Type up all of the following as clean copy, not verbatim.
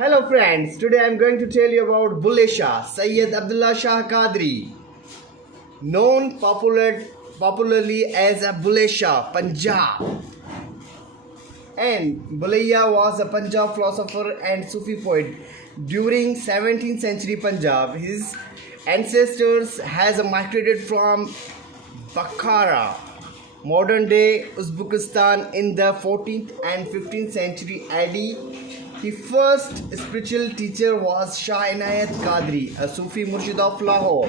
Hello friends, today I am going to tell you about Bulley Shah, Sayyid Abdullah Shah Qadri, known popularly as a Bulley Shah, Punjab. And Bulleyya was a Punjab philosopher and Sufi poet. During 17th century Punjab, his ancestors has migrated from Bukhara, modern day Uzbekistan in the 14th and 15th century AD. His first spiritual teacher was Shah Inayat Qadri, a Sufi Murshid of Lahore.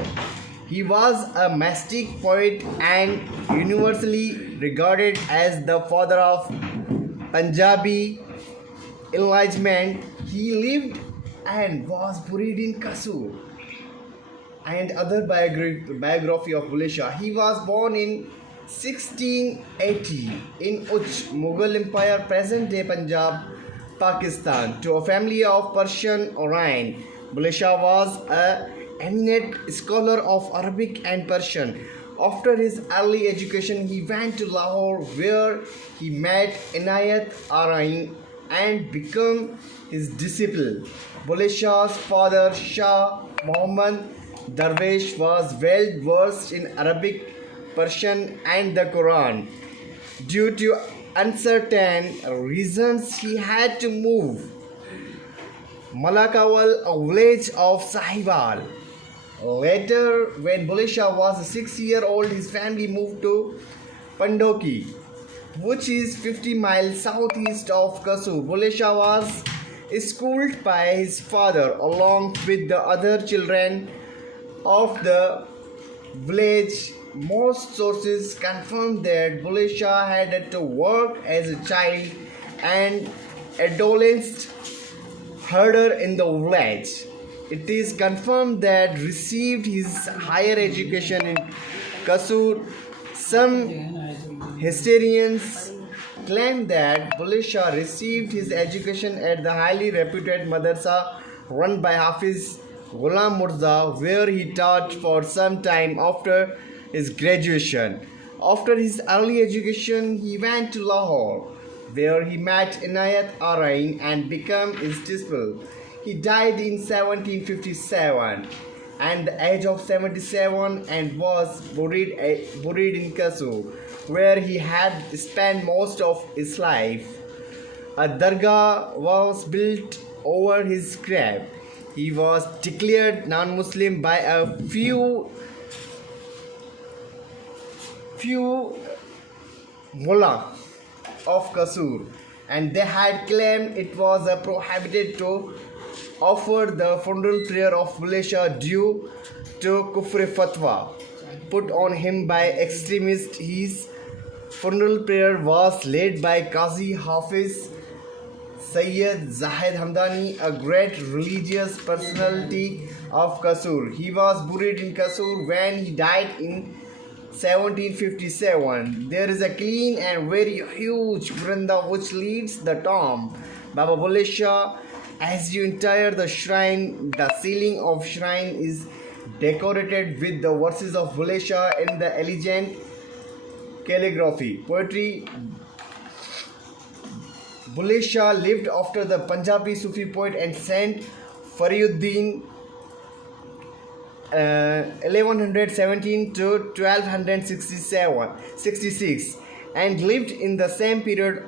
He was a mystic poet and universally regarded as the father of Punjabi enlightenment. He lived and was buried in Kasur. And other biography of Bulley Shah. He was born in 1680 in Uch, Mughal Empire, present-day Punjab, Pakistan, to a family of Persian origin. Bulley Shah was an eminent scholar of Arabic and Persian. After his early education, he went to Lahore, where he met Inayat Arain and became his disciple. Bulley Shah's father, Shah Muhammad Darwish, was well versed in Arabic, Persian, and the Quran. Due to uncertain reasons, he had to move Malakawal, a village of Sahibal. Later, when Bulley Shah was 6 years old, his family moved to Pandoki, which is 50 miles southeast of Kasur. Bulley Shah was schooled by his father along with the other children of the village. Most sources confirm that Bulley Shah had to work as a child and adolescent herder in the village. It is confirmed that received his higher education in Kasur. Some historians claim that Bulley Shah received his education at the highly reputed madrasa run by Hafiz Ghulam Mirza, where he taught for some time after his graduation. After his early education, he went to Lahore, where he met Inayat Arain and became his disciple. He died in 1757 at the age of 77 and was buried in Kasur, where he had spent most of his life. A dargah was built over his grave. He was declared non-Muslim by a few mullah of Kasur, and they had claimed it was prohibited to offer the funeral prayer of Bulley Shah due to kufr fatwa put on him by extremists. His funeral prayer was led by Qazi Hafiz Sayyid Zahid Hamdani, a great religious personality of Kasur. He was buried in Kasur when he died in 1757. There is a clean and very huge veranda which leads the tomb Baba Bulley Shah. As you enter the shrine, the ceiling of shrine is decorated with the verses of Bulley Shah in the elegant calligraphy. Poetry. Bulley Shah lived after the Punjabi Sufi poet and Saint Fariuddin 1117 to 1266 and lived in the same period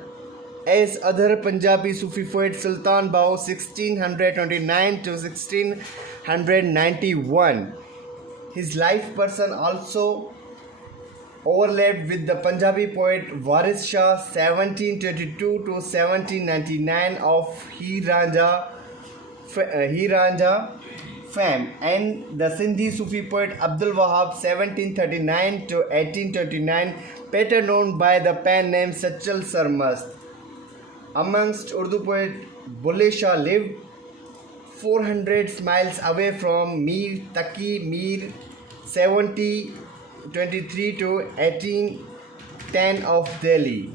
as other Punjabi Sufi poet Sultan Bahu 1629 to 1691. His life person also overlapped with the Punjabi poet Waris Shah 1722 to 1799 of Hiranja fame, and the Sindhi Sufi poet Abdul Wahab 1739 to 1829, better known by the pen name Sachal Sarmast. Amongst Urdu poets, Bulley Shah lived 400 miles away from Mir Taqi Mir 1723 to 1810 of Delhi.